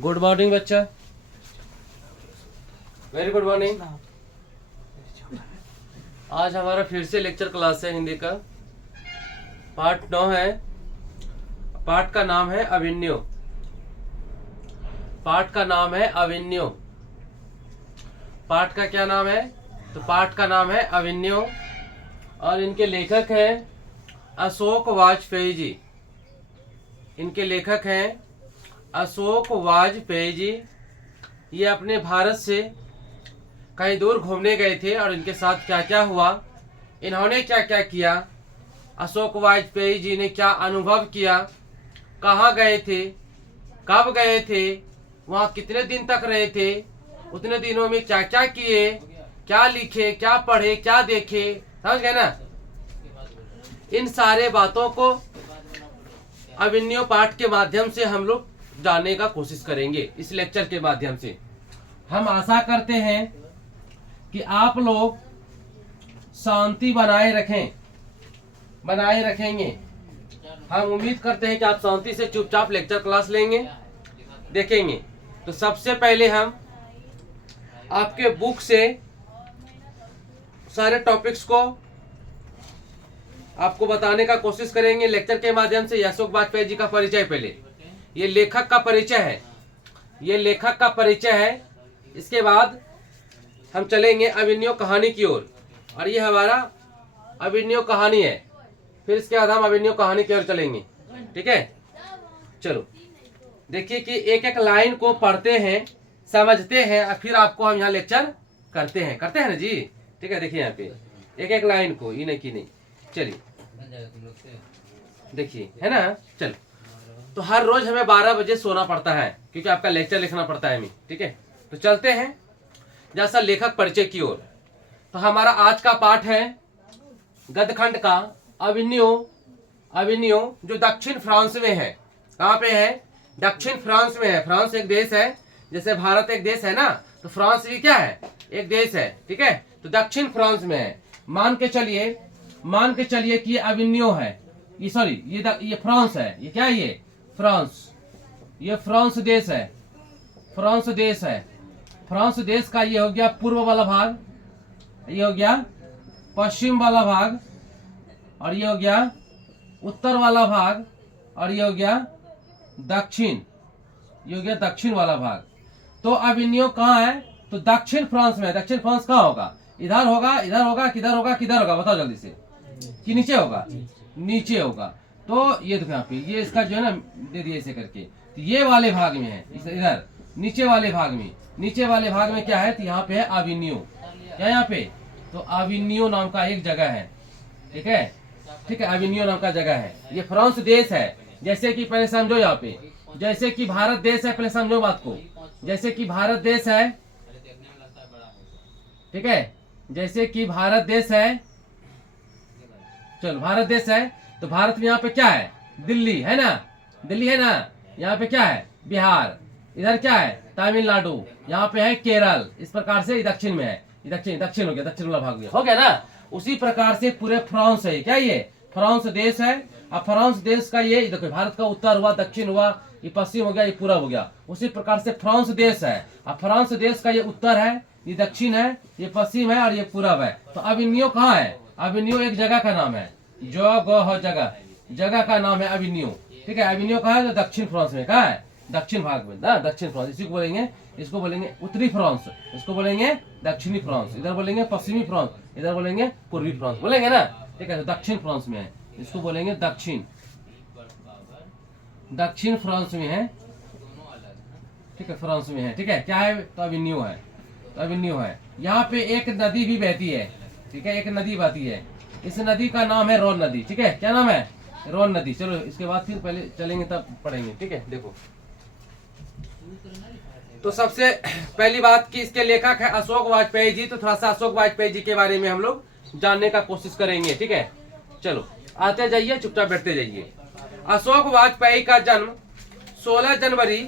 Good morning बच्चा, very good morning. आज हमारा फिर से लेक्चर क्लास है हिंदी का, पार्ट 9 है। पार्ट का नाम है अभिन्यो। पार्ट का नाम है अभिन्यो। पार्ट का क्या नाम है? तो पार्ट का नाम है अभिन्यो और इनके लेखक हैं अशोक वाजपेयी जी। इनके लेखक हैं अशोक वाजपेयी जी। ये अपने भारत से कहीं दूर घूमने गए थे और इनके साथ क्या क्या हुआ, इन्होंने क्या क्या किया, अशोक वाजपेयी जी ने क्या अनुभव किया, कहाँ गए थे, कब गए थे, वहाँ कितने दिन तक रहे थे, उतने दिनों में क्या क्या किए, क्या लिखे, क्या पढ़े, क्या देखे, समझ गए ना। इन सारे बातों को अभिन्यो पाठ के माध्यम से हम लोग जानने का कोशिश करेंगे। इस लेक्चर के माध्यम से हम आशा करते हैं कि आप लोग शांति बनाए रखेंगे। हम उम्मीद करते हैं कि आप शांति से चुपचाप लेक्चर क्लास लेंगे, देखेंगे। तो सबसे पहले हम आपके बुक से सारे टॉपिक्स को आपको बताने का कोशिश करेंगे लेक्चर के माध्यम से। अशोक वाजपेयी जी का परिचय, पहले ये लेखक का परिचय है, ये लेखक का परिचय है। इसके बाद हम चलेंगे अभिन्यो कहानी की ओर, और ये हमारा अभिन्यो कहानी है। फिर इसके बाद हम अभिन्यो कहानी की ओर चलेंगे, ठीक है। चलो देखिए कि एक एक लाइन को पढ़ते हैं, समझते हैं, और फिर आपको हम यहाँ लेक्चर करते हैं ना जी, ठीक है। देखिए यहाँ पे एक एक लाइन को, ये नहीं की नहीं, चलिए देखिए, है ना। चलो, तो हर रोज हमें 12 बजे सोना पड़ता है क्योंकि आपका लेक्चर लिखना पड़ता है हमें, ठीक है। तो चलते हैं जैसा लेखक परिचय की ओर। तो हमारा आज का पाठ है गद्यखंड का अभिन्यो। अभिन्यो जो दक्षिण फ्रांस में है। कहाँ पे है? दक्षिण फ्रांस में है। फ्रांस एक देश है, जैसे भारत एक देश है ना, तो फ्रांस भी क्या है? एक देश है, ठीक है। तो दक्षिण फ्रांस में है। मान के चलिए कि ये अभिन्यो है, ये सॉरी ये फ्रांस है। ये क्या है? ये फ्रांस, ये फ्रांस देश है। फ्रांस देश है। फ्रांस देश का ये हो गया पूर्व वाला भाग, ये हो गया पश्चिम वाला भाग, और ये हो गया उत्तर वाला भाग, और ये हो गया दक्षिण, ये हो गया दक्षिण वाला भाग। तो अभिन्यो कहाँ है? तो दक्षिण फ्रांस में है। दक्षिण फ्रांस कहाँ होगा? इधर होगा, इधर होगा, किधर होगा, किधर होगा, बताओ जल्दी से। कि नीचे होगा? नीचे होगा। तो ये देखो यहाँ पे, ये इसका जो है ना दे दिए ऐसे करके, तो ये वाले भाग में है, इधर नीचे वाले भाग में। नीचे वाले भाग में क्या है? तो यहाँ पे है अभिन्यो। क्या यहाँ पे? तो अभिन्यो नाम का एक जगह है, ठीक है, ठीक है। अभिन्यो नाम का जगह है। ये फ्रांस देश है। जैसे कि पहले समझो, यहाँ पे जैसे कि भारत देश है, पहले समझो बात को। जैसे कि भारत देश है, ठीक है, जैसे कि भारत देश है। चलो, भारत देश है, तो भारत में यहाँ पे क्या है? दिल्ली है ना, दिल्ली है ना। यहाँ पे क्या है? बिहार। इधर क्या है? तमिलनाडु। यहाँ पे है केरल। इस प्रकार से दक्षिण में है। दक्षिण हो गया, दक्षिण वाला भाग हो गया ना। उसी प्रकार से पूरे फ्रांस है। क्या ये फ्रांस देश है? अब फ्रांस देश का ये देखो, भारत का उत्तर हुआ, दक्षिण हुआ, ये पश्चिम हो गया, ये पूरब हो गया। उसी प्रकार से फ्रांस देश है। अब फ्रांस देश का ये उत्तर है, ये दक्षिण है, ये पश्चिम है, और ये पूरब है। तो अभिन्यो कहाँ है? अभिन्यो एक जगह का नाम है, जगह का नाम है अभिन्यो, ठीक है। अभिन्यो कहाँ है? तो दक्षिण फ्रांस में। कहाँ है? दक्षिण भाग में ना, दक्षिण फ्रांस। इसी को बोलेंगे, इसको बोलेंगे उत्तरी फ्रांस, इसको बोलेंगे दक्षिणी फ्रांस, इधर बोलेंगे पश्चिमी फ्रांस, इधर बोलेंगे पूर्वी फ्रांस, बोलेंगे ना, ठीक है। तो दक्षिण फ्रांस में है, इसको बोलेंगे दक्षिण फ्रांस में है, ठीक है, फ्रांस में है, ठीक है। क्या है? तो अभिन्यो है। तो अभिन्यो है। यहाँ पे एक नदी भी बहती है, ठीक है, एक नदी बहती है। इस नदी का नाम है रोन नदी, ठीक है। क्या नाम है? रोन नदी। चलो, इसके बाद फिर पहले चलेंगे, तब पढ़ेंगे, ठीक है। देखो, तो सबसे पहली बात कि इसके लेखक है अशोक वाजपेयी जी। तो थोड़ा सा अशोक वाजपेयी जी के बारे में हम लोग जानने का कोशिश करेंगे, ठीक है। चलो, आते जाइए, चुपचाप बैठते जाइए। अशोक वाजपेयी का जन्म 16 जनवरी,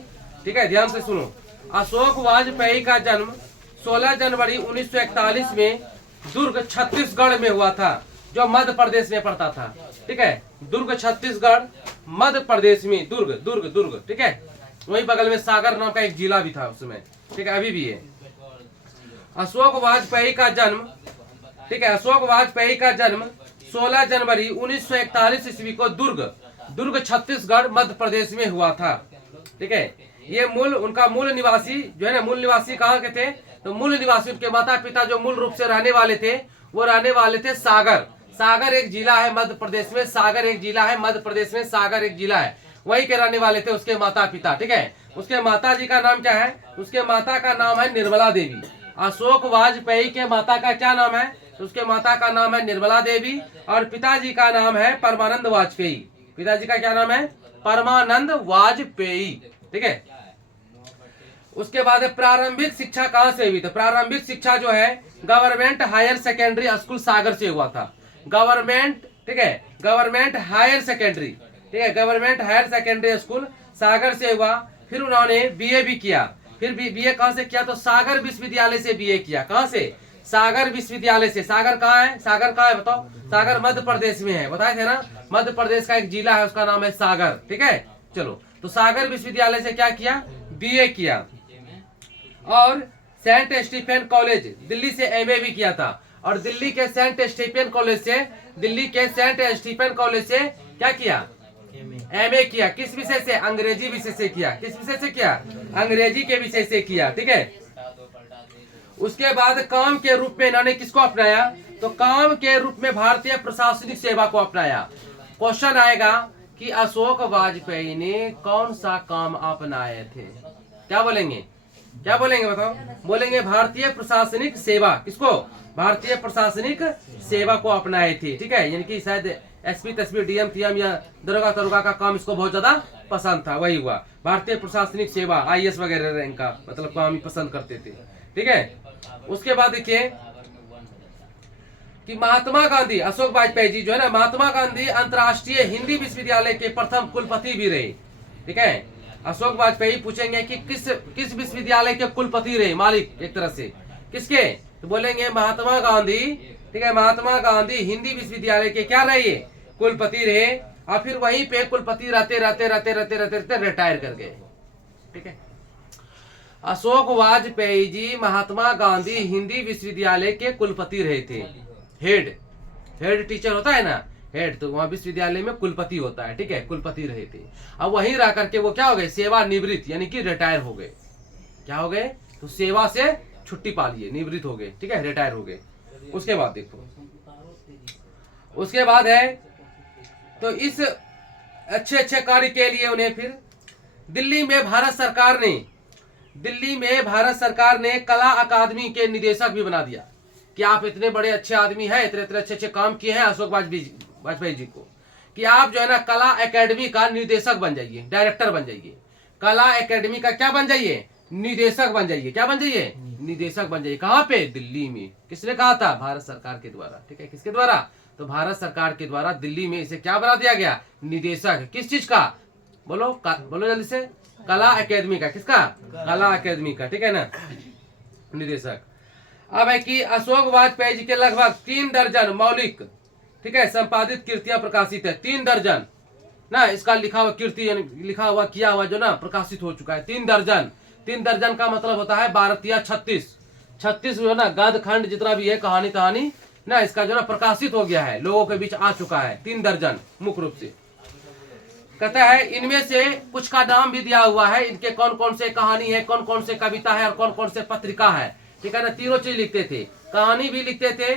ठीक है, ध्यान से सुनो। अशोक वाजपेयी का जन्म 16 जनवरी 1941 में दुर्ग छत्तीसगढ़ में हुआ था, जो मध्य प्रदेश में पड़ता था, ठीक है। दुर्ग छत्तीसगढ़, मध्य प्रदेश में, दुर्ग, ठीक है। वही बगल में सागर नाम का एक जिला भी था उसमें, ठीक है, अभी भी है। अशोक वाजपेयी का जन्म, ठीक है, अशोक वाजपेयी का जन्म 16 जनवरी 1941 ईस्वी को दुर्ग छत्तीसगढ़ मध्य प्रदेश में हुआ था, ठीक है। ये उनका मूल निवासी जो है ना, मूल निवासी कहाँ के थे, तो मूल निवासी उनके माता पिता जो मूल रूप से रहने वाले थे, वो रहने वाले थे सागर एक जिला है मध्य प्रदेश में, सागर एक जिला है मध्य प्रदेश में, सागर एक जिला है, वही के रहने वाले थे उसके माता पिता, ठीक है। उसके माता जी का नाम क्या है, उसके माता का नाम है निर्मला देवी। अशोक वाजपेयी के माता का क्या नाम है, तो उसके माता का नाम है निर्मला देवी, और पिताजी का नाम है परमानंद वाजपेयी। पिताजी का क्या नाम है, परमानंद वाजपेयी, ठीक है। उसके बाद प्रारंभिक शिक्षा कहाँ से हुई, तो प्रारंभिक शिक्षा जो है गवर्नमेंट हायर सेकेंडरी स्कूल सागर से हुआ था। गवर्नमेंट, ठीक है, गवर्नमेंट हायर सेकेंडरी, ठीक है, गवर्नमेंट हायर सेकेंडरी स्कूल सागर से हुआ। फिर उन्होंने बीए भी किया। फिर बीए कहाँ से किया, तो सागर विश्वविद्यालय से बीए किया। कहाँ से, सागर विश्वविद्यालय से। सागर कहाँ है, सागर कहाँ है बताओ, सागर मध्य प्रदेश में है, बताए थे ना, मध्य प्रदेश का एक जिला है उसका नाम है सागर, ठीक है। चलो, तो सागर विश्वविद्यालय से क्या किया, बीए किया। और सेंट स्टीफेन कॉलेज दिल्ली से एमए भी किया था। और दिल्ली के सेंट स्टीफेन कॉलेज से क्या किया, एमए किया। किस विषय से, अंग्रेजी विषय से किया। किस विषय से किया, अंग्रेजी के विषय से किया, ठीक है। उसके बाद काम के रूप में इन्होंने किसको अपनाया, तो काम के रूप में भारतीय प्रशासनिक सेवा को अपनाया। क्वेश्चन आएगा कि अशोक वाजपेयी ने कौन सा काम अपनाए थे, क्या बोलेंगे, क्या बोलेंगे बताओ, बोलेंगे भारतीय प्रशासनिक सेवा। किसको, भारतीय प्रशासनिक सेवा को अपनाए थे, ठीक है। यानी कि शायद एसपी तस्वीर डीएम टीएम या दरोगा का काम इसको बहुत ज्यादा पसंद था, वही हुआ भारतीय प्रशासनिक सेवा, आईएएस वगैरह रैंक का मतलब काम ही पसंद करते थे, ठीक है। उसके बाद देखिए कि महात्मा गांधी, अशोक वाजपेयी जी जो है ना, महात्मा गांधी अंतर्राष्ट्रीय हिंदी विश्वविद्यालय के प्रथम कुलपति भी रहे, ठीक है। अशोक वाजपेयी पूछेंगे कि किस विश्वविद्यालय के कुलपति रहे, मालिक एक तरह से, किसके, तो बोलेंगे महात्मा गांधी, ठीक है, महात्मा गांधी हिंदी विश्वविद्यालय के क्या रहे, कुलपति रहे। और फिर वहीं पे कुलपति रहते रिटायर कर गए, ठीक है। अशोक वाजपेयी जी महात्मा गांधी हिंदी विश्वविद्यालय के कुलपति रहे थे। हेड टीचर होता है ना, हेड, तो वहां विश्वविद्यालय में कुलपति होता है, ठीक है, कुलपति रहे थे। अब वहीं रह करके वो क्या हो गए, सेवानिवृत्त, यानी कि रिटायर हो गए। क्या हो गए, तो सेवा से छुट्टी पा लिए, निवृत्त हो गए, ठीक है, रिटायर हो गए। उसके बाद देखो, उसके बाद है तो इस अच्छे कार्य के लिए उन्हें फिर दिल्ली में भारत सरकार ने कला अकादमी के निदेशक भी बना दिया कि आप इतने बड़े अच्छे आदमी हैं, इतने अच्छे काम किए हैं अशोक वाजपेयी जी को, कि आप जो है ना कला एकेडमी का निर्देशक बन जाइए, डायरेक्टर बन जाइए। कला एकेडमी का क्या बन जाइए, निदेशक बन जाइए। क्या बन जाइए, निदेशक बन जाइए। कहाँ पे, दिल्ली में। किसने कहा था, भारत सरकार के द्वारा, ठीक है। किसके द्वारा, तो भारत सरकार के द्वारा दिल्ली में इसे क्या बना दिया गया, निदेशक। किस चीज का, बोलो बोलो जल्दी से, कला एकेडमी का। किसका, कला एकेडमी का, ठीक है ना, निदेशक। अब है कि अशोक वाजपेयी जी के लगभग 3 दर्जन मौलिक, ठीक है, संपादित कृतियां प्रकाशित है। 3 दर्जन ना, इसका लिखा हुआ कीर्ति लिखा हुआ किया हुआ जो ना प्रकाशित हो चुका है 3 दर्जन। 3 दर्जन का मतलब होता है 12 या 36 जो है ना गद खंड जितना भी है कहानी ना, इसका जो ना प्रकाशित हो गया है, लोगों के बीच आ चुका है 3 दर्जन मुख्य रूप से। कहता है इनमें से कुछ का नाम भी दिया हुआ है, इनके कौन कौन से कहानी है, कौन कौन से कविता है और कौन कौन से पत्रिका है, ठीक है ना। तीनों चीज लिखते थे, कहानी भी लिखते थे,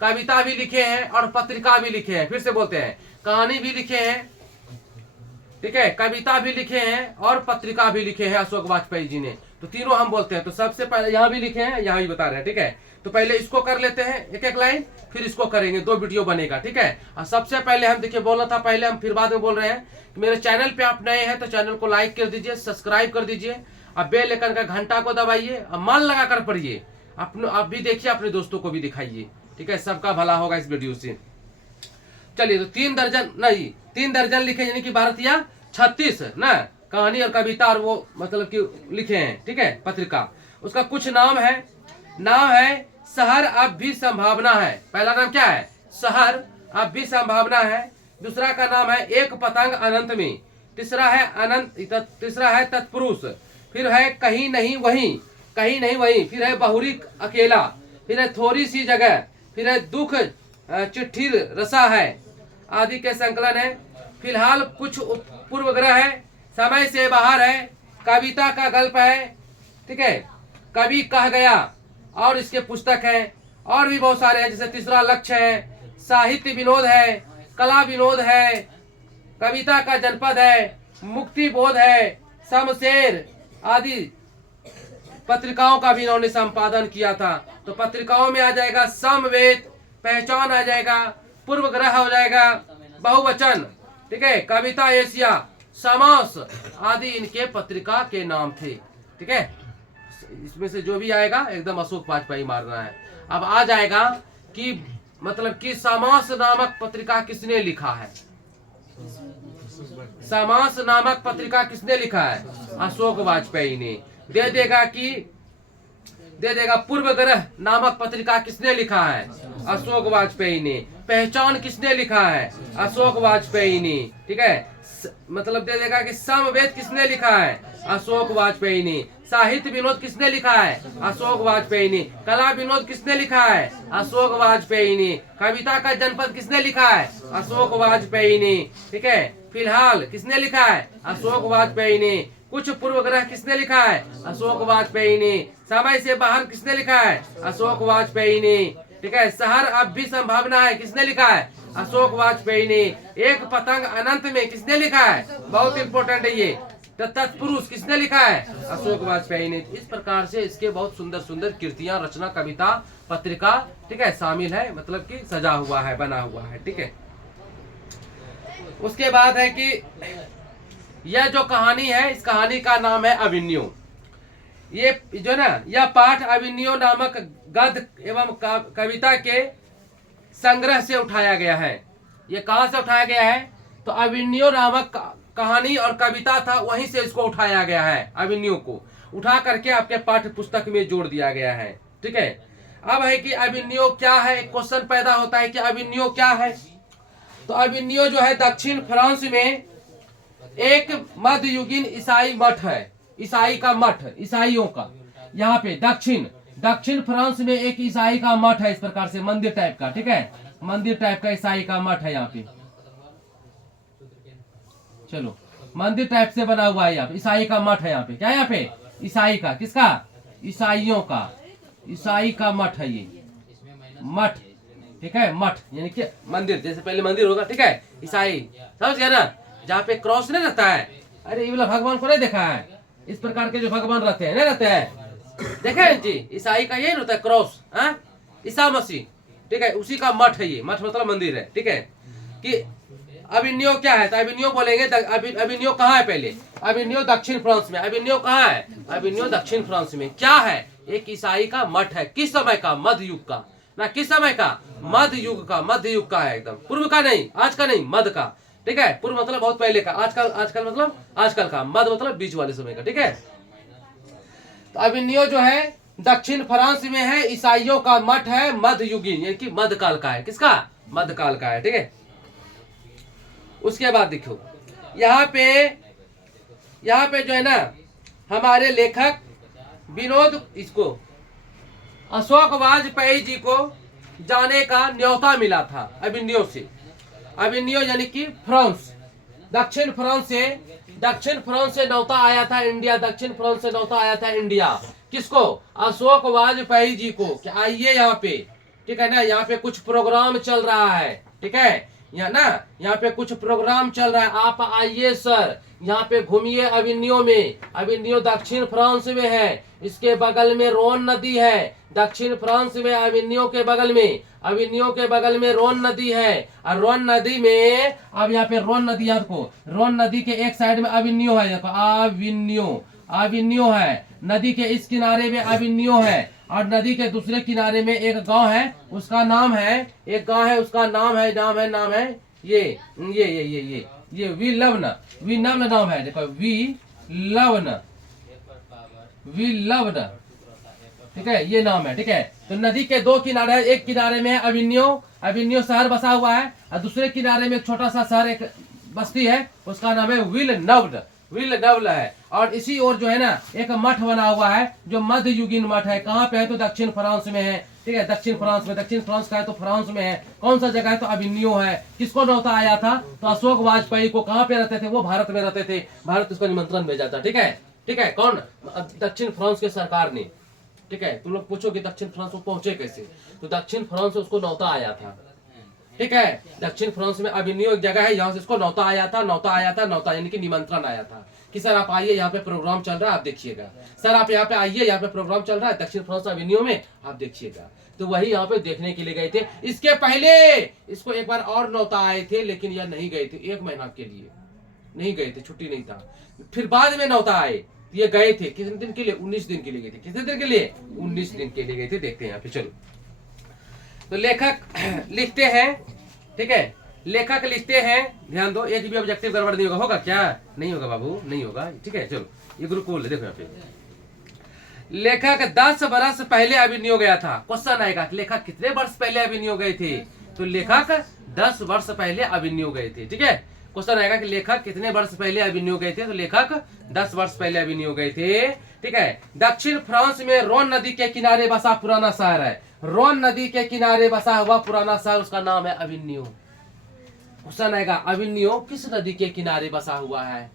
कविता भी लिखे हैं और पत्रिका भी लिखे हैं। फिर से बोलते हैं, कहानी भी लिखे हैं, ठीक है, कविता भी लिखे हैं और पत्रिका भी लिखे हैं अशोक वाजपेयी जी ने। तो तीनों हम बोलते हैं। तो सबसे पहले यहाँ भी लिखे हैं, यहाँ भी बता रहे हैं, ठीक है। तो पहले इसको कर लेते हैं एक एक लाइन, फिर इसको करेंगे, 2 वीडियो बनेगा, ठीक है। और सबसे पहले हम देखिए बोलना था पहले, हम फिर बाद में बोल रहे हैं कि मेरे चैनल पे आप नए हैं तो चैनल को लाइक कर दीजिए, सब्सक्राइब कर दीजिए, अब बेल आइकन का घंटा को दबाइए और मन लगा कर पढ़िए। आप भी देखिए, अपने दोस्तों को भी दिखाइए, ठीक है, सबका भला होगा इस वीडियो से। चलिए, तो 3 दर्जन लिखे, यानी कि 12 या 36 ना कहानी और कविता और वो मतलब कि लिखे हैं, ठीक है, पत्रिका। उसका कुछ नाम है शहर अब भी संभावना है। पहला नाम क्या है, शहर अब भी संभावना है। दूसरा का नाम है एक पतंग अनंत में। तीसरा है अनंत, तीसरा है तत्पुरुष, फिर है कहीं नहीं वहीं, कहीं नहीं वहीं, फिर है बहुरी अकेला, फिर है थोड़ी सी जगह, फिर है दुख चिट्ठी रसा है आदि के संकलन है। फिलहाल कुछ पूर्वग्रह है, समय से बाहर है, कविता का गल्प है, ठीक है, कवि कह गया और इसके पुस्तक है, और भी बहुत सारे हैं। जैसे तीसरा लक्ष्य है, साहित्य विनोद है, कला विनोद है, कविता का जनपद है, मुक्ति बोध है, शमशेर आदि पत्रिकाओं का भी इन्होंने संपादन किया था। तो पत्रिकाओं में आ जाएगा समवेत, पहचान आ जाएगा, पूर्वग्रह हो जाएगा, बहुवचन, ठीक है, कविता एशिया, समास आदि इनके पत्रिका के नाम थे, ठीक है। इसमें से जो भी आएगा एकदम अशोक वाजपेयी मारना है। अब आ जाएगा कि मतलब कि समास नामक पत्रिका किसने लिखा है, समास नामक पत्रिका किसने लिखा है, अशोक वाजपेयी ने। दे देगा पूर्वग्रह नामक पत्रिका किसने लिखा है, अशोक वाजपेयी ने। पहचान किसने लिखा है, अशोक वाजपेयी ने, ठीक है। मतलब दे देगा कि समवेत किसने लिखा है, अशोक वाजपेयी ने। साहित्य विनोद किसने लिखा है, अशोक वाजपेयी ने। कला विनोद किसने लिखा है, अशोक वाजपेयी ने। कविता का जनपद किसने लिखा है, अशोक वाजपेयी ने, ठीक है। फिलहाल किसने लिखा है, अशोक वाजपेयी ने। कुछ पूर्वग्रह किसने लिखा है, अशोक वाजपेयी ने। समय से बाहर किसने लिखा है, अशोक वाजपेयी ने, ठीक है। शहर अब भी संभावना है किसने लिखा है, अशोक वाजपेयी ने। एक पतंग अनंत में किसने लिखा है, बहुत इंपॉर्टेंट है ये। तत्पुरुष किसने लिखा है, अशोक वाजपेयी ने। इस प्रकार से इसके बहुत सुंदर सुंदर कृतियां, रचना, कविता, पत्रिका, ठीक है, शामिल है, मतलब कि सजा हुआ है, बना हुआ है, ठीक है। उसके बाद है कि यह जो कहानी है, इस कहानी का नाम है अभिन्यो। ये जो ना, यह पाठ अभिन्यो नामक गद्य एवं कविता के संग्रह से उठाया गया है। ये कहां से उठाया गया है, तो अभिन्यो नामक कहानी और कविता था, वहीं से इसको उठाया गया है। अभिन्यो को उठा करके आपके पाठ्य पुस्तक में जोड़ दिया गया है, ठीक है। अब है कि अभिन्यो क्या है, क्वेश्चन पैदा होता है कि अभिन्यो क्या है। तो अभिन्यो जो है दक्षिण फ्रांस में एक मध्ययुगीन ईसाई मठ है, ईसाई का मठ, ईसाइयों का। यहाँ पे दक्षिण फ्रांस में एक ईसाई का मठ है, इस प्रकार से मंदिर टाइप का, ठीक है, मंदिर टाइप का ईसाई का मठ है यहाँ पे। चलो, मंदिर टाइप से बना हुआ है यहाँ पे, ईसाई का मठ है यहाँ पे। क्या है यहाँ पे, ईसाई का, किसका, ईसाइयों का, ईसाई का मठ है ये, मठ, ठीक है। मठ यानी कि मंदिर, जैसे पहले मंदिर होगा, ठीक है, ईसाई, समझ गया ना, जहाँ पे क्रॉस नहीं रहता है। अरे ये वाला भगवान को नहीं देखा है, इस प्रकार के जो भगवान रहते हैं, नहीं रहते हैं, देखे हैं जी, ईसाई का ये रहता है क्रॉस, ईसा मसीह, ठीक है, उसी का मठ है ये। मठ मतलब मंदिर है, ठीक है। कि अभिन्यो क्या है, तो अभिन्यो बोलेंगे, अभिन्यो कहाँ है, पहले अभिन्यो दक्षिण फ्रांस में। अभिन्यो कहाँ है, अभिन्यो दक्षिण फ्रांस में। क्या है, एक ईसाई का मठ है। किस समय का, मध्य युग का ना, किस समय का, मध्य युग का, मध्य युग का है, एकदम पूर्व का नहीं, आज का नहीं, मध्य का, ठीक है। पूर्व मतलब बहुत पहले का, आजकल मतलब आजकल का, मध्य मतलब बीच वाले समय का, ठीक है। तो अभिन्यो जो है दक्षिण फ्रांस में है, ईसाइयों का मठ है, मध्ययुगीन यानी कि मध्यकाल का है। किसका, मध्यकाल का है, ठीक है। उसके बाद देखो यहाँ पे जो है ना, हमारे लेखक विनोद, इसको अशोक वाजपेयी जी को जाने का न्योता मिला था अभिन्यो से। अभिन्यो यानी कि फ्रांस, दक्षिण फ्रांस से न्योता आया था इंडिया, दक्षिण फ्रांस से न्योता आया था इंडिया। किसको, अशोक वाजपेयी जी को, कि आइए यहाँ पे, ठीक है ना, यहाँ पे कुछ प्रोग्राम चल रहा है, ठीक है, यहाँ पे कुछ प्रोग्राम चल रहा है, आप आइए सर, यहाँ पे घूमिए अभिन्यो में। अभिन्यो दक्षिण फ्रांस में है, इसके बगल में रोन नदी है। दक्षिण फ्रांस में अभिन्यो के बगल में रोन नदी है। और रोन नदी में, अब यहाँ पे रोन नदी, याद को, रोन नदी के एक साइड में अभिन्यो है, देखो अभिन्यो है, नदी के इस किनारे में अभिन्यो है, और नदी के दूसरे किनारे में एक गांव है, उसका नाम है, एक गांव है, उसका नाम है ये विलवन नाम है, देखो विलवन, ठीक है, ये नाम है, ठीक है। तो नदी के दो किनारे, एक किनारे में अभिन्यो शहर बसा हुआ है, और दूसरे किनारे में एक छोटा सा शहर, एक बस्ती है उसका नाम है विलनव्ल, विलनव्ल है। और इसी ओर जो है ना एक मठ बना हुआ है जो मध्ययुगीन मठ है। कहाँ पे है? तो दक्षिण फ्रांस में है, ठीक है, दक्षिण फ्रांस में। दक्षिण फ्रांस का है तो फ्रांस में है। कौन सा जगह है? तो अविन्यो है। किसको न्योता आया था? तो अशोक वाजपेयी को। कहाँ पे रहते थे वो? भारत में रहते थे। भारत उसको निमंत्रण भेजा था, ठीक है, ठीक है। कौन? दक्षिण फ्रांस के सरकार ने, ठीक है। तुम लोग पूछो कि दक्षिण फ्रांस में पहुंचे कैसे, तो दक्षिण फ्रांस से उसको न्योता आया था, ठीक है। दक्षिण फ्रांस में अविन्यो एक जगह है, यहाँ से इसको न्योता आया था, न्योता आया था, न्योता यानी कि निमंत्रण आया था कि सर आप आइए, यहाँ पे प्रोग्राम चल रहा है, आप देखिएगा। सर आप यहाँ पे आइए, यहाँ पे प्रोग्राम चल रहा है दक्षिण फ्रांस अविन्यो में, आप देखिएगा। तो वही यहाँ पे देखने के लिए गए थे। इसके पहले इसको एक बार और न्योता आए थे, लेकिन यह नहीं गए थे, 1 महीना के लिए नहीं गए थे, छुट्टी नहीं था। फिर बाद में न्योता आए, ये गए थे। कितने दिन के लिए? 19 दिन के लिए गए थे। कितने दिन के लिए? 19 दिन के लिए गए थे। देखते हैं यहाँ पे, चलो। तो लेखक लिखते हैं, ठीक है, लेखक लिखते हैं, ध्यान दो, एक भी ऑब्जेक्टिव गड़बड़ नहीं होगा। होगा क्या? नहीं होगा बाबू, नहीं होगा, ठीक है। चलो ये गुरुकुल देखो यहाँ पे, लेखक 10 वर्ष पहले अभिनय गया था। क्वेश्चन आएगा लेखक कितने वर्ष पहले अभिनय गए थे? तो लेखक 10 वर्ष पहले अभिनय गए थे, ठीक है। क्वेश्चन आएगा कि लेखक कितने वर्ष पहले अभिनय गए थे? तो लेखक 10 वर्ष पहले अभिनय गए थे, ठीक है। दक्षिण फ्रांस में रोन नदी के किनारे बसा पुराना शहर है। रोन नदी के किनारे बसा हुआ पुराना शहर, उसका नाम है अविन्यो। क्वेश्चन आएगा अविन्यो किस नदी के किनारे बसा हुआ है?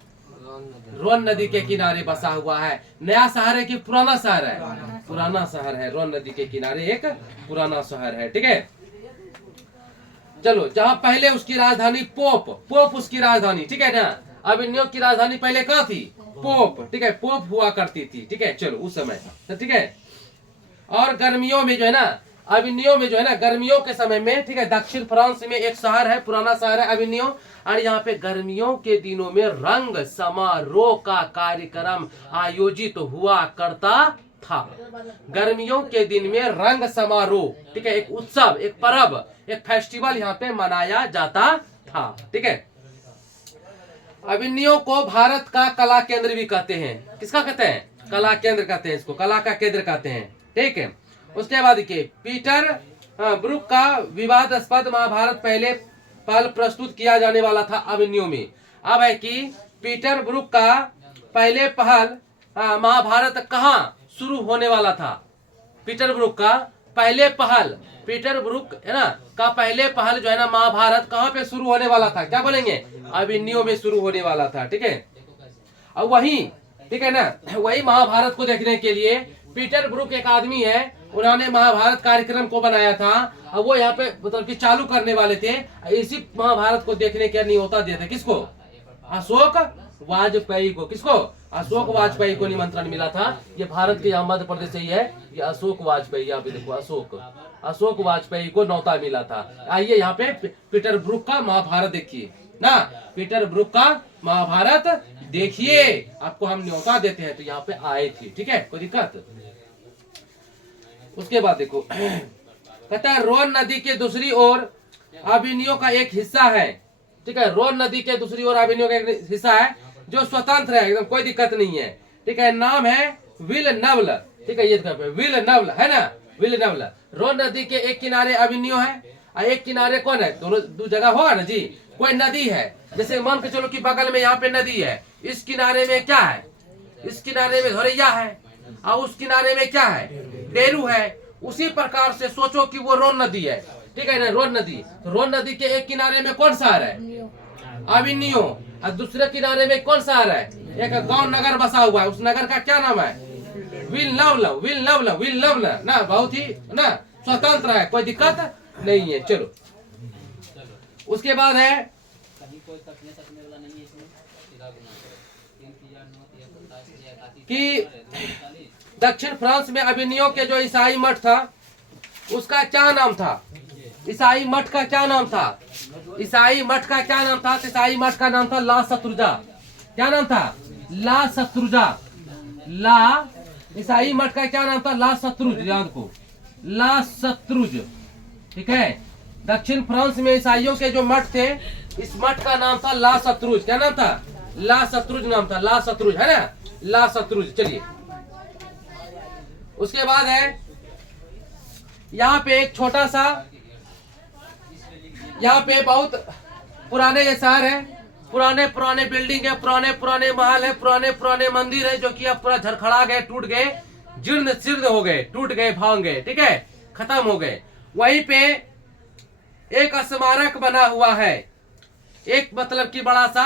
रोन नदी के किनारे बसा हुआ है। नया शहर है कि पुराना शहर है? पुराना शहर है। रोन नदी के किनारे एक पुराना शहर है, ठीक है। चलो, जहां पहले उसकी राजधानी पोप उसकी राजधानी, ठीक है ना। अविन्यो की राजधानी पहले कहाँ थी? पोप, ठीक है, पोप हुआ करती थी, ठीक है। चलो उस समय, ठीक है। और गर्मियों में जो है ना, अविन्यो में जो है ना, गर्मियों के समय में, ठीक है, दक्षिण फ्रांस में एक शहर है, पुराना शहर है अविन्यो। और यहाँ पे गर्मियों के दिनों में रंग समारोह का कार्यक्रम आयोजित हुआ करता था। गर्मियों के दिन में रंग समारोह, ठीक है, एक उत्सव, एक पर्व, एक फेस्टिवल यहाँ पे मनाया जाता था, ठीक है। अविन्यो को भारत का कला केंद्र भी कहते हैं। किसका कहते हैं? कला केंद्र कहते हैं इसको, कला का केंद्र कहते हैं, ठीक है। उसके बाद देखिए, पीटर ब्रूक का विवादास्पद महाभारत पहल प्रस्तुत किया जाने वाला था अविन्यो में। अब है कि पीटर ब्रूक का पहले पहल महाभारत कहाँ शुरू होने वाला था? पीटर ब्रूक का पहले पहल, पीटर ब्रूक है ना का पहले पहल जो है ना महाभारत कहाँ पे शुरू होने वाला था? क्या बोलेंगे? अविन्यो में शुरू होने वाला था, ठीक है। अब वही, ठीक है ना, वही महाभारत को देखने के लिए पीटर ब्रूक एक आदमी है, उन्होंने महाभारत कार्यक्रम को बनाया था। अब वो यहाँ पे मतलब कि चालू करने वाले थे। इसी महाभारत को देखने के न्योता दिया था किसको? अशोक वाजपेयी को। किसको? अशोक वाजपेयी को निमंत्रण मिला था। ये भारत के यहाँ मध्य प्रदेश से ही है, ये अशोक वाजपेयी, यहाँ पे देखो अशोक वाजपेयी को न्योता मिला था। आइए यहाँ पे पीटर ब्रूक का महाभारत देखिए ना, पीटर ब्रूक का महाभारत देखिए, आपको हम न्योता देते हैं। तो यहाँ पे आए थे, ठीक है, कोई दिक्कत? उसके बाद देखो, कहता है रोन नदी के दूसरी ओर अविन्यो का एक हिस्सा है, ठीक है। रोन नदी के दूसरी ओर अविन्यो का एक हिस्सा है जो स्वतंत्र है, एकदम कोई दिक्कत नहीं है, ठीक है। नाम है विलनव्ल, ठीक है, ये विलनव्ल है ना, विलनव्ल। रोन नदी के एक किनारे अविन्यो है और एक किनारे कौन है? दोनों दो जगह होगा ना जी। कोई नदी है, जैसे मान के चलो कि बगल में यहाँ पे नदी है, इस किनारे में क्या है? इस किनारे में धोरैया है और उस किनारे में क्या है? डेरू है। उसी प्रकार से सोचो कि वो रोन नदी है, ठीक है ना, रोन नदी। तो रोन नदी के एक किनारे में कौन शहर है? अविन्यो। और दूसरे किनारे में कौन शहर है? एक गांव नगर बसा हुआ है, उस नगर का क्या नाम है? विलनव्ल ना, बहुत ही ना स्वतंत्र है, कोई दिक्कत नहीं है। चलो उसके बाद है कि दक्षिण फ्रांस में अविन्यो के जो ईसाई मठ था उसका क्या नाम था? ईसाई मठ का क्या नाम था? ईसाई मठ का क्या नाम था? ईसाई मठ का नाम था ला शत्रुजा। क्या नाम था? ला शत्रुजा। ला, ईसाई मठ का क्या नाम था? ला शत्रुज, याद को, ला शत्रुज, ठीक है। दक्षिण फ्रांस में ईसाइयों के जो मठ थे, इस मठ का नाम था ला शत्रुज। क्या नाम था? ला शत्रुज नाम था, ला शत्रुज है ना, ला शत्रुज। चलिए उसके बाद है यहाँ पे एक छोटा सा, यहाँ पे बहुत पुराने ये शहर है, पुराने पुराने बिल्डिंग है, पुराने पुराने महल है, पुराने पुराने मंदिर है जो कि अब पूरा झरखड़ा गए, टूट गए, जीर्ण शीर्ण हो गए, टूट गए, भांग गए, ठीक है, खत्म हो गए। वहीं पे एक स्मारक बना हुआ है, एक मतलब कि बड़ा सा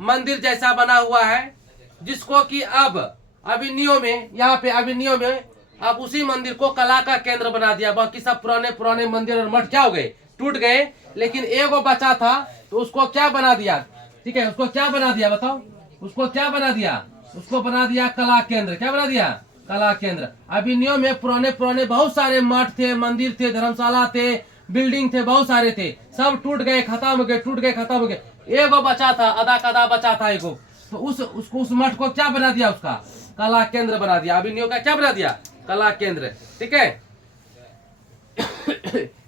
मंदिर जैसा बना हुआ है, जिसको कि अब अभिनयों में, यहाँ पे अभिनयों में अब उसी मंदिर को कला का केंद्र बना दिया। बाकी सब पुराने पुराने मंदिर और मठ क्या हो गए, टूट गए, लेकिन एगो बचा था तो उसको क्या बना दिया, ठीक है, उसको क्या बना दिया बताओ, उसको क्या बना दिया, उसको बना दिया कला केंद्र। क्या बना दिया, कला केंद्र। अभिनयों में पुराने पुराने बहुत सारे मठ थे, मंदिर थे, धर्मशाला थे, बिल्डिंग थे, बहुत सारे थे, सब टूट गए, खत्म हो गए, टूट गए, खत्म हो गए। एगो बचा था, अदा कदा बचा था एगो, तो उस मठ को क्या बना दिया, उसका कला केंद्र बना दिया। अभिनयों का क्या बना दिया, कला केंद्र, ठीक है।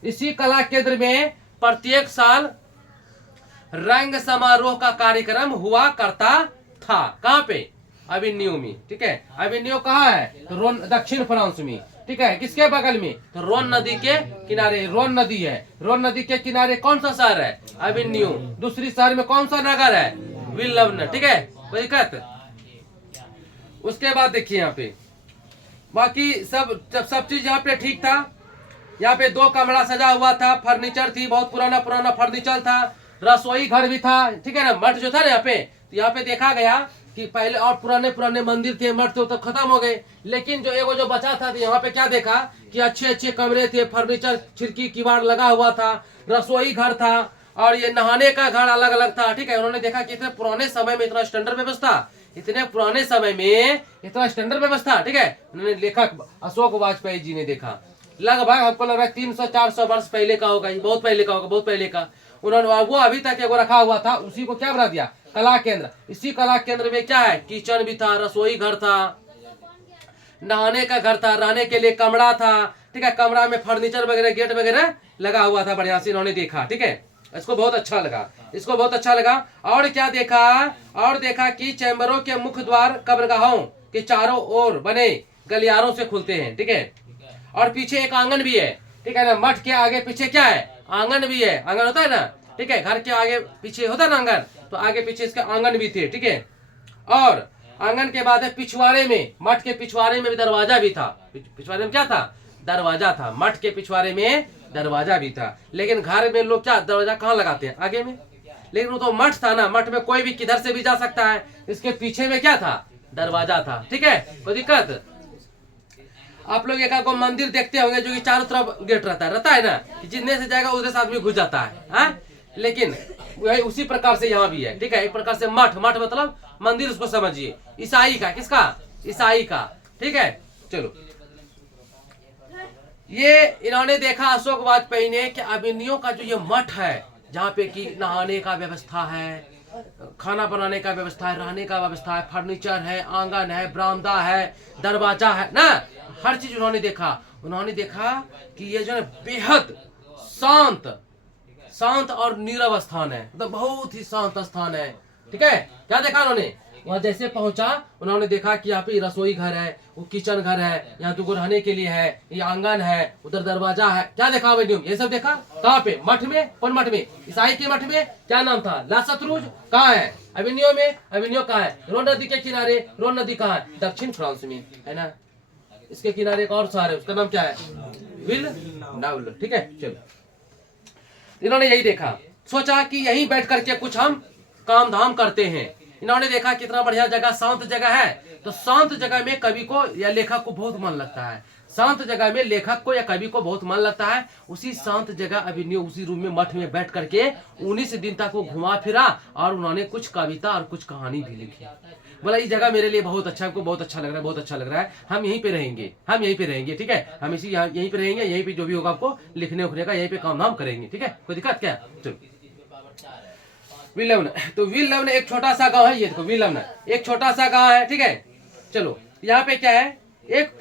इसी कला केंद्र में प्रत्येक साल रंग समारोह का कार्यक्रम हुआ करता था। कहाँ पे, अभिनयों में, ठीक है। अभिनयों कहाँ है, तो रोन दक्षिण फ्रांस में, ठीक है। किसके बगल में, तो रोन नदी के किनारे, रोन नदी है, रोन नदी के किनारे कौन सा शहर है, अभिनयों। दूसरी शहर में कौन सा नगर है, विल्लवन, ठीक है, कोई दिक्कत। उसके बाद देखिए यहाँ पे बाकी सब चीज यहाँ पे ठीक था। यहाँ पे 2 कमरा सजा हुआ था, फर्नीचर थी, बहुत पुराना पुराना फर्नीचर था, रसोई घर भी था, ठीक है ना। मठ जो था ना यहाँ पे, तो यहाँ पे देखा गया कि पहले और पुराने पुराने मंदिर थे, मठ थे, तो खत्म हो गए, लेकिन जो एगो जो बचा था, तो यहाँ पे क्या देखा कि अच्छे अच्छे कमरे थे, फर्नीचर, खिड़की किवाड़ लगा हुआ था, रसोई घर था, और ये नहाने का घर अलग अलग था, ठीक है। उन्होंने देखा कि इतने पुराने समय में इतना स्टैंडर्ड व्यवस्था, इतने पुराने समय में इतना स्टैंडर्ड व्यवस्था, ठीक है। उन्होंने लेखक अशोक वाजपेयी जी ने देखा, लगभग हमको लग रहा है 300-400 वर्ष पहले का होगा, बहुत पहले का होगा, बहुत पहले का। उन्होंने वो अभी तक एगो रखा हुआ था, उसी को क्या बना दिया, कला केंद्र। इसी कला केंद्र में क्या है, किचन भी था, रसोई घर था, नहाने का घर था, रहने के लिए कमरा था, ठीक है। कमरा में फर्नीचर वगैरह, गेट वगैरह लगा हुआ था, बढ़िया से इन्होंने देखा, ठीक है। इसको बहुत अच्छा लगा, इसको बहुत अच्छा लगा। और क्या देखा, और देखा कि चैम्बरों के मुख्य द्वार कब्रगाहों के चारों ओर बने गलियारों से खुलते हैं, ठीक है। और पीछे एक आंगन भी है, ठीक है ना। मठ के आगे पीछे क्या है, आंगन भी है, आंगन होता है ना, ठीक है। घर के आगे पीछे होता है ना आंगन, तो आगे पीछे इसके आंगन भी थे, ठीक है। और आंगन के बाद है पिछवाड़े में, मठ के पिछवाड़े में भी दरवाजा भी था। पिछवाड़े में क्या था, दरवाजा था, मठ के पिछवाड़े में दरवाजा भी था। लेकिन घर में लोग क्या दरवाजा कहाँ लगाते हैं, आगे में, लेकिन वो तो मठ था ना, मठ में कोई भी किधर से भी जा सकता है, इसके पीछे में क्या था, दरवाजा था, ठीक है, कोई दिक्कत। आप लोग एक आध मंदिर देखते होंगे जो कि चारों तरफ गेट रहता है ना, कि जितने से जाएगा उधर से आदमी घुस जाता है, हाँ? लेकिन वही उसी प्रकार से यहाँ भी है, ठीक है। एक प्रकार से मठ, मठ मतलब मंदिर, उसको समझिए, ईसाई का, किसका, ईसाई का, ठीक है। चलो, ये इन्होंने देखा अशोक वाजपेयी ने कि अभिनयों का जो ये मठ है, जहाँ पे कि नहाने का व्यवस्था है, खाना बनाने का व्यवस्था है, रहने का व्यवस्था है, फर्नीचर है, आंगन है, बरामदा है, दरवाजा है ना, हर चीज उन्होंने देखा। उन्होंने देखा कि ये जो है बेहद शांत और नीरव स्थान है, मतलब बहुत ही शांत स्थान है, ठीक है। क्या देखा उन्होंने, वहां जैसे पहुंचा, उन्होंने देखा कि यहाँ पे रसोई घर है, वो किचन घर है, यहाँ तो रहने के लिए है, ये आंगन है, उधर दरवाजा है। क्या देखा अभिनयों, ये सब देखा। कहाँ पे, मठ में, कौन मठ में, ईसाई के मठ में, क्या नाम था, ला सतरुज। कहाँ है, अभिनयों में। अभिनयों कहाँ है, रोन नदी के किनारे। रोन नदी कहाँ है, दक्षिण फ्रांस में है ना। इसके किनारे एक और शहर है, उसका नाम क्या है, विल्नवन, ठीक है। चलो, इन्होंने यही देखा, सोचा कि यहीं बैठ करके कुछ हम काम धाम करते हैं। इन्होंने देखा कितना बढ़िया जगह, शांत जगह है, तो शांत जगह में कवि को या लेखक को बहुत मन लगता है। शांत जगह में लेखक को या कवि को बहुत मन लगता है। उसी शांत जगह अभिनय उसी रूम में, मठ में बैठ करके 19 दिन तक वो घुमा फिरा और उन्होंने कुछ कविता और कुछ कहानी भी लिखी। बोला ये जगह मेरे लिए बहुत अच्छा, हमको बहुत अच्छा लग रहा है, बहुत अच्छा लग रहा है, हम यहीं पे रहेंगे, हम यहीं पे रहेंगे, ठीक है। हम इसी यहीं पे रहेंगे, यहीं पे जो भी होगा आपको लिखने उखने का, यहीं पे काम धाम करेंगे, ठीक है, कोई दिक्कत क्या। चलो, विल्नवन, तो विल्नवन एक छोटा सा गांव है, ये देखो विल्नवन एक छोटा सा गांव है, ठीक है। चलो, यहाँ पे क्या है, एक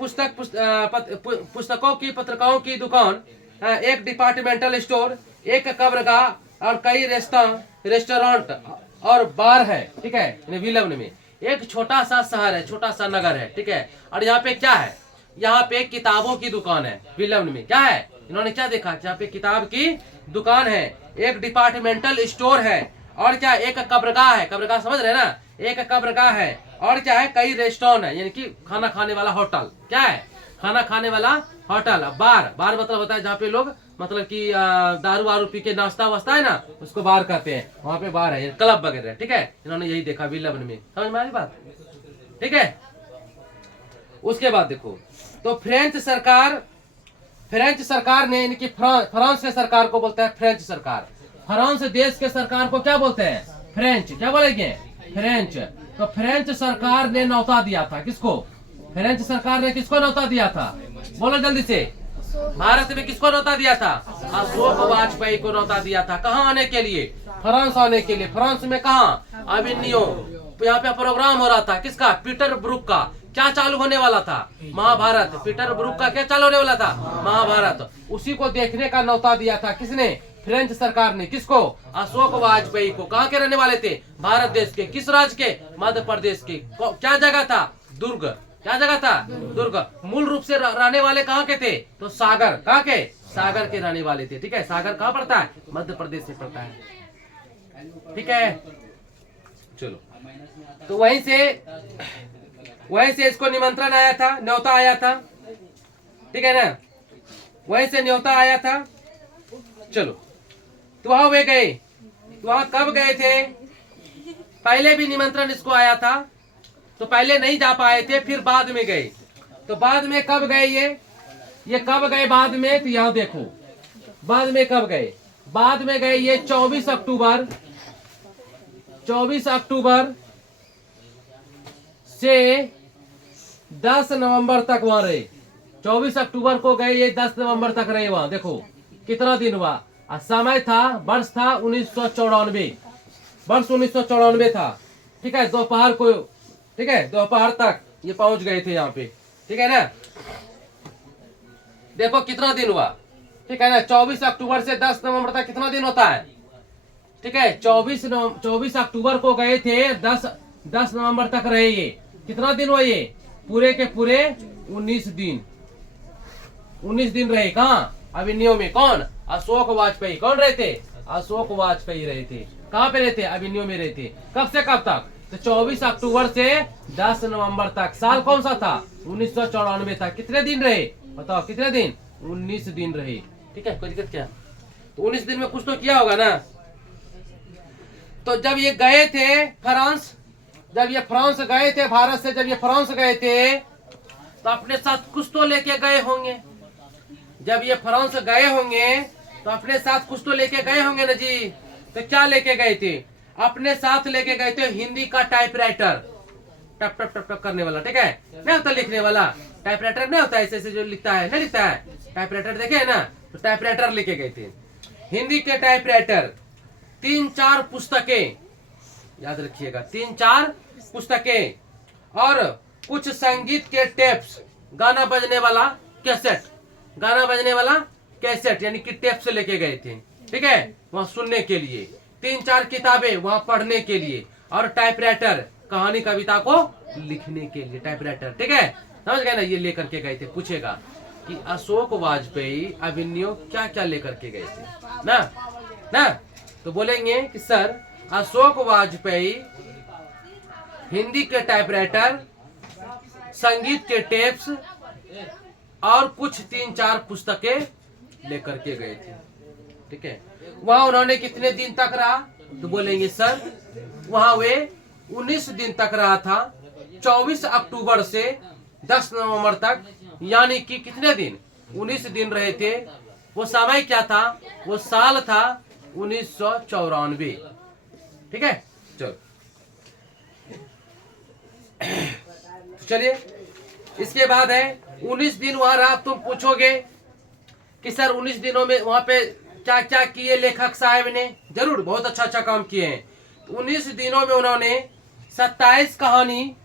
पुस्तकों की, पत्रिकाओं की दुकान, एक डिपार्टमेंटल स्टोर, एक कब्रगाह और कई रेस्टोरेंट और बार है, ठीक है। विल्नवन में एक छोटा सा शहर है, छोटा सा नगर है, ठीक है। और यहाँ पे क्या है, यहाँ पे किताबों की दुकान है। विल्नवन में क्या है, इन्होंने क्या देखा, यहाँ पे किताब की दुकान है, एक डिपार्टमेंटल स्टोर है और क्या एक कब्रगाह है, कब्रगाह समझ रहे हैं ना, एक कब्रगाह है, और क्या है कई रेस्टोरेंट है, यानी कि खाना खाने वाला होटल, क्या है खाना खाने वाला होटल। बार, बार मतलब होता है जहाँ पे लोग मतलब कि दारू वारू पी के नाश्ता वास्ता है ना, उसको बार कहते हैं, वहाँ पे बार है, क्लब वगैरह, ठीक है। इन्होंने यही देखा विलन में, समझ में आई बात, ठीक है। उसके बाद देखो, तो फ्रेंच सरकार ने, यानी कि फ्रांस के सरकार को बोलता है फ्रेंच सरकार। फ्रांस देश के सरकार को क्या बोलते हैं, फ्रेंच, क्या बोलेंगे, फ्रेंच। तो फ्रेंच सरकार ने न्योता दिया था, किसको, फ्रेंच सरकार ने किसको न्योता दिया था, बोलो जल्दी से, भारत में किसको न्योता दिया था, अशोक वाजपेयी को न्योता दिया था। कहाँ आने के लिए, फ्रांस आने के लिए। फ्रांस में कहाँ, अविन्यो, यहाँ पे प्रोग्राम हो रहा था, किसका, पीटर ब्रुक का। क्या चालू होने वाला था, महाभारत। पीटर ब्रुक का क्या चालू होने वाला था, महाभारत। उसी को देखने का न्योता दिया था किसने, फ्रेंच सरकार ने, किसको, अशोक वाजपेयी को। कहाँ के रहने वाले थे, भारत देश के। किस राज्य के, मध्य प्रदेश के। क्या जगह था, दुर्ग, क्या जगह था, दुर्ग। मूल रूप से रहने वाले कहाँ के थे, तो सागर, कहाँ के, सागर के रहने वाले थे, ठीक है। सागर कहाँ पड़ता है, मध्य प्रदेश में पड़ता है, ठीक है। चलो, तो वहीं से इसको निमंत्रण आया था, न्योता आया था, ठीक है ना, वहीं से न्योता आया था। चलो, तो वहां वे गए, तो वहां कब गए थे, पहले भी निमंत्रण इसको आया था, तो पहले नहीं जा पाए थे, फिर बाद में गए। तो बाद में कब गए ये कब गए बाद में, तो यहाँ देखो, बाद में कब गए, बाद में गए ये 24 अक्टूबर से 10 नवंबर तक वहां रहे। 24 अक्टूबर को गए, ये 10 नवंबर तक रहे वहां। देखो कितना दिन हुआ, समय था, वर्ष था 1994, वर्ष 1994 था, ठीक है। दोपहर को, ठीक है, दोपहर तक ये पहुंच गए थे यहाँ पे, ठीक है ना। देखो कितना दिन हुआ, ठीक है ना। 24 अक्टूबर से 10 नवंबर तक कितना दिन होता है, ठीक है। 24 अक्टूबर को गए थे, 10 नवंबर तक रहे। ये कितना दिन हुआ, ये पूरे के पूरे 19 दिन रहे। कहाँ, अविन्यो में। कौन, अशोक वाजपेयी। कौन रहे थे, अशोक वाजपेयी रहे थे। कहाँ पे रहते, अविन्यो में रहते। कब से कब तक, तो 24 अक्टूबर से 10 नवंबर तक। साल कौन सा था, 1994 था। कितने दिन रहे, बताओ कितने दिन, 19 दिन रहे, ठीक है। कोई दिक्कत क्या, तो 19 दिन में कुछ तो किया होगा ना। तो जब ये गए थे फ्रांस, जब ये फ्रांस गए थे, भारत से जब ये फ्रांस गए थे, तो अपने साथ कुछ तो लेके गए होंगे। जब ये फ्रांस गए होंगे तो अपने साथ कुछ तो लेके गए होंगे ना जी। तो क्या लेके गए थे, अपने साथ लेके गए थे हिंदी का टाइपराइटर, टप टप टप टप करने वाला, ठीक है। नहीं होता लिखने वाला टाइपराइटर, नहीं होता ऐसे ऐसे जो लिखता है, नहीं लिखता है टाइपराइटर, देखे है ना। तो टाइपराइटर लेके गए थे, हिंदी के टाइपराइटर। 3-4 पुस्तकें, याद रखिएगा, 3-4 पुस्तकें, और कुछ संगीत के टेप्स, गाना बजने वाला कैसेट, गाना बजने वाला कैसेट, यानी कि टेप से लेके गए थे, ठीक है, वहां सुनने के लिए। 3-4 किताबें वहां पढ़ने के लिए, और टाइपराइटर, कहानी कविता को लिखने के लिए टाइपराइटर, ठीक है। समझ गए ना, ये लेकर के गए थे। पूछेगा कि अशोक वाजपेयी अविन्यो क्या क्या लेकर के गए थे ना, तो बोलेंगे कि सर अशोक वाजपेयी हिंदी के टाइपराइटर, संगीत के टेप्स, और कुछ 3-4 पुस्तकें लेकर के गए थे, ठीक है। वहां उन्होंने कितने दिन तक रहा, तो बोलेंगे सर वहां वे 19 दिन तक रहा था, 24 अक्टूबर से 10 नवंबर तक, यानी कि कितने दिन, 19 दिन रहे थे। वो समय क्या था, वो साल था 1994, ठीक है। चलो चलिए, इसके बाद है 19 दिन वहां रहा। तुम पूछोगे कि सर 19 दिनों में वहां पे क्या क्या किए लेखक साहब ने, जरूर बहुत अच्छा अच्छा काम किए हैं। 19 दिनों में उन्होंने 27 कहानी,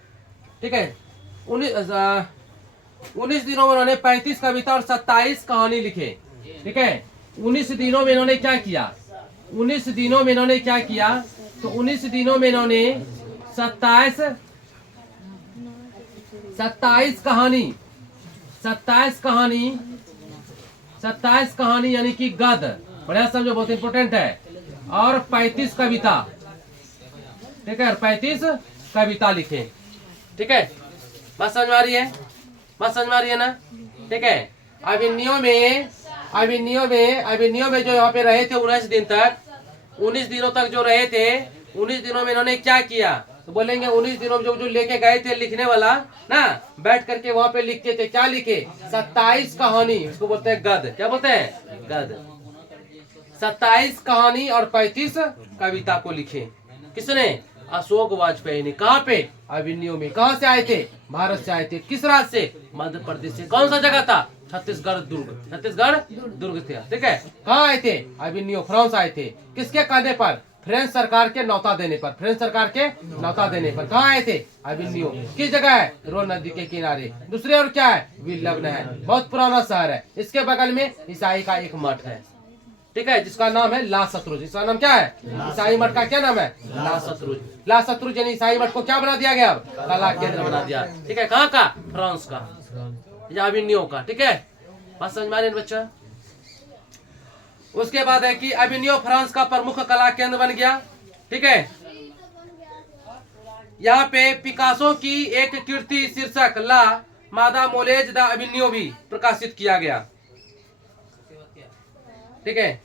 ठीक है, 19 दिनों में उन्होंने 35 कविता और 27 कहानी लिखे, ठीक है। 19 दिनों में इन्होंने क्या किया, 19 दिनों में इन्होंने क्या किया, तो 19 दिनों में इन्होंने 27 कहानी यानी कि गद्य, बढ़िया समझो, बहुत इंपॉर्टेंट है, और 35 कविता, ठीक है, 35 कविता लिखे। ठीक है, बात समझ में आ रही है? बात समझ में आ रही है ना? ठीक है, अभिनयों में जो यहाँ पे रहे थे 19 दिन तक, 19 दिनों तक जो रहे थे, 19 दिनों में इन्होंने क्या किया? तो बोलेंगे 19 दिनों में जो लेके गए थे लिखने वाला ना, बैठ करके वहां पे लिखते थे। क्या लिखे? 27 कहानी, इसको बोलते हैं गद। क्या बोलते हैं? गद। 27 कहानी और 35 कविता को लिखे। किसने? अशोक वाजपेयी ने। कहाँ पे? अभिनयों में। कहाँ से आए थे? भारत से आए थे। किस राज्य से? मध्य प्रदेश से। कौन सा जगह था? छत्तीसगढ़ दुर्ग। छत्तीसगढ़ दुर्ग थे। ठीक है, कहाँ आए थे? अभिनयों, फ्रांस आए थे। किसके कहने पर? फ्रेंच सरकार के न्योता देने पर। फ्रेंच सरकार के न्योता देने पर कहाँ आए थे? अभिनयों। किस जगह है? रोन नदी के किनारे। दूसरे और क्या है? विल्लभ है, बहुत पुराना शहर है। इसके बगल में ईसाई का एक मठ है। ठीक है, जिसका नाम है ला सतरुज। इसका नाम क्या है? ईसाई मठ का क्या नाम है? ला सतरुज। ला सतरुज यानी ईसाई मठ को क्या बना दिया गया? अब कला केंद्र बना दिया। ठीक है, कहाँ का? फ्रांस का या अभिनयों का। ठीक है, बात समझ में आ रही है बच्चा? उसके बाद है कि अभिनयों फ्रांस का प्रमुख कला केंद्र बन गया। ठीक है, यहाँ पे पिकासो की एक कृति शीर्षक ला मादा मोलेज द अभिनयों भी प्रकाशित किया गया। ठीक है,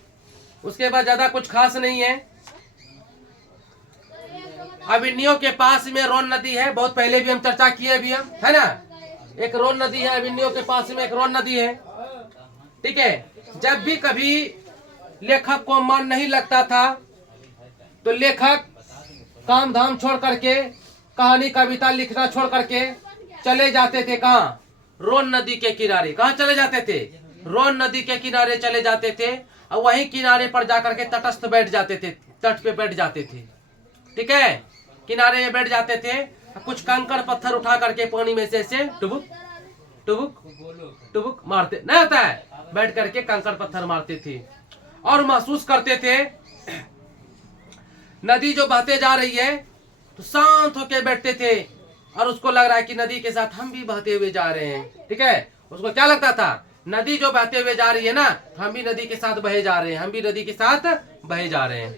उसके बाद ज्यादा कुछ खास नहीं है। अभिनयों के पास में रोन नदी है, बहुत पहले भी हम चर्चा किए भी हम, है ना? एक रोन नदी है अभिनयों के पास में, एक रोन नदी है। ठीक है, जब भी कभी लेखक को मन नहीं लगता था तो लेखक काम धाम छोड़ करके, कहानी कविता लिखना छोड़ करके चले जाते थे। कहाँ? रोन नदी के किनारे। कहाँ चले जाते थे? रोन नदी के किनारे चले जाते थे और वहीं किनारे पर जाकर के तटस्थ बैठ जाते थे, तट पे बैठ जाते थे। ठीक है, किनारे में बैठ जाते थे, कुछ कंकड़ पत्थर उठा करके पानी में से टुबुक टुबुक टुबुक मारते नहीं होता है, बैठ करके कंकड़ पत्थर मारते थे और महसूस करते थे नदी जो बहते जा रही है तो शांत होके बैठते थे और उसको लग रहा है कि नदी के साथ हम भी बहते हुए जा रहे हैं। ठीक है, उसको क्या लगता था? नदी जो बहते हुए जा रही है ना, हम भी नदी के साथ बहे जा रहे हैं, हम भी नदी के साथ बहे जा रहे हैं।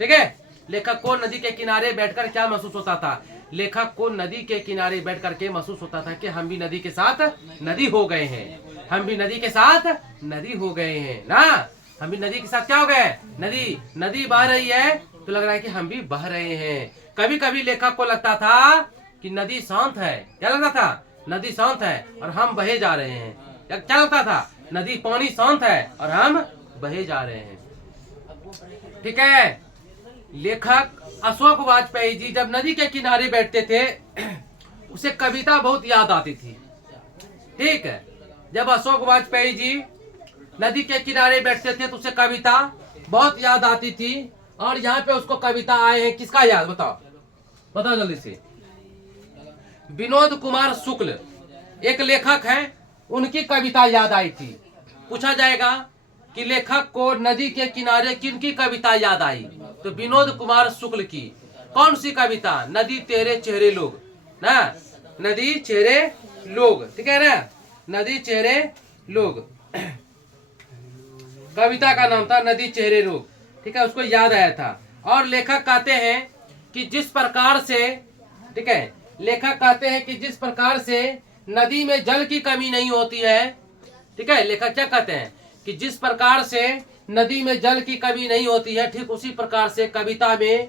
ठीक है, लेखक को नदी के किनारे बैठकर क्या महसूस होता था? लेखक को नदी के किनारे बैठ करके महसूस होता था कि हम भी नदी के साथ नदी हो गए हैं, हम भी नदी के साथ नदी हो गए हैं ना, हम भी नदी के साथ क्या हो गए? नदी नदी बह रही है तो लग रहा है कि हम भी बह रहे हैं। कभी कभी लेखक को लगता था कि नदी शांत है। क्या लगता था? नदी शांत है और हम बहे जा रहे हैं। क्या लगता था? नदी पानी शांत है और हम बहे जा रहे हैं। ठीक है, लेखक अशोक वाजपेयी जी जब नदी के किनारे बैठते थे उसे कविता बहुत याद आती थी। ठीक है, जब अशोक वाजपेयी जी नदी के किनारे बैठते थे तो उसे कविता बहुत याद आती थी। और यहाँ पे उसको कविता आए हैं, किसका याद? बताओ बताओ जल्दी से। विनोद कुमार शुक्ल एक लेखक हैं, उनकी कविता याद आई थी। पूछा जाएगा कि लेखक को नदी के किनारे किनकी कविता याद आई? तो विनोद कुमार शुक्ल की। कौन सी कविता? नदी तेरे चेहरे लोग ना, नदी चेहरे लोग। ठीक है ना, नदी चेहरे लोग कविता का नाम था, नदी चेहरे लोग। ठीक है, उसको याद आया था। और लेखक कहते हैं कि जिस प्रकार से, ठीक है, लेखक कहते हैं कि जिस प्रकार से नदी में जल की कमी नहीं होती है। ठीक है, लेखक क्या कहते हैं कि जिस प्रकार से नदी में जल की कमी नहीं होती है, ठीक उसी प्रकार से कविता में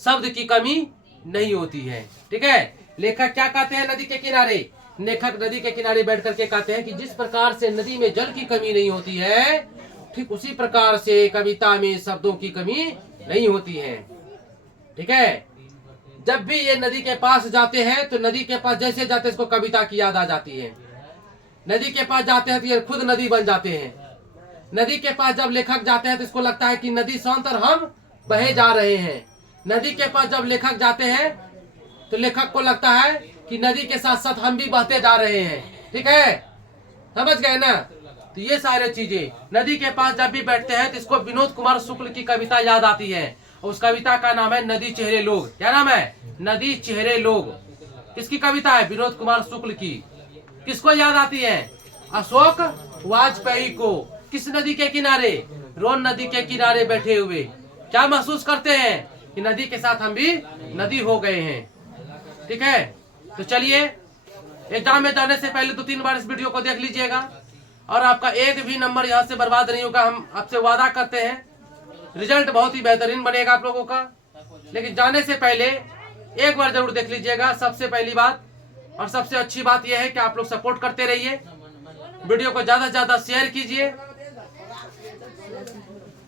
शब्द की कमी नहीं होती है। ठीक है, लेखक क्या कहते हैं? नदी के किनारे, लेखक नदी के किनारे बैठ करके कहते हैं कि जिस प्रकार से नदी में जल की कमी नहीं होती है, ठीक उसी प्रकार से कविता में शब्दों की कमी नहीं होती है। ठीक है, जब भी ये नदी के पास जाते हैं तो नदी के पास जैसे जाते हैं इसको कविता की याद आ जाती है। नदी के पास जाते हैं तो ये खुद नदी बन जाते हैं। नदी के पास जब लेखक जाते हैं तो इसको लगता है कि नदी शांत और हम बहे जा रहे हैं। नदी के पास जब लेखक जाते हैं तो लेखक को लगता है कि नदी के साथ साथ हम भी बहते जा रहे हैं। ठीक है, समझ गए ना? तो ये सारे चीजें, नदी के पास जब भी बैठते हैं तो इसको विनोद कुमार शुक्ल की कविता याद आती है। उस कविता का नाम है नदी चेहरे लोग। क्या नाम है? नदी चेहरे लोग। किसकी कविता है? विनोद कुमार शुक्ल की। किसको याद आती है? अशोक वाजपेयी को। किस नदी के किनारे? रोन नदी के किनारे बैठे हुए क्या महसूस करते हैं कि नदी के साथ हम भी नदी हो गए हैं। ठीक है, तो चलिए एग्जाम में जाने से पहले 2-3 बार इस वीडियो को देख लीजिएगा और आपका एक भी नंबर यहाँ से बर्बाद नहीं होगा। हम आपसे वादा करते हैं रिजल्ट बहुत ही बेहतरीन बनेगा आप लोगों का, लेकिन जाने से पहले एक बार जरूर देख लीजिएगा। सबसे पहली बात और सबसे अच्छी बात यह है कि आप लोग सपोर्ट करते रहिए, वीडियो को ज्यादा से ज्यादा शेयर कीजिए,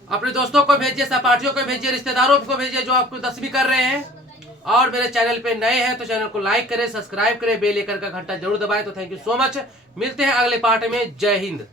अपने दोस्तों को भेजिए, सहपाठियों को भेजिए, रिश्तेदारों को भेजिए जो आपको 10वीं कर रहे हैं। और मेरे चैनल पे नए हैं तो चैनल को लाइक करें, सब्सक्राइब करें, बेल आइकन का घंटा जरूर दबाएं। तो थैंक यू सो मच, मिलते हैं अगले पार्ट में। जय हिंद।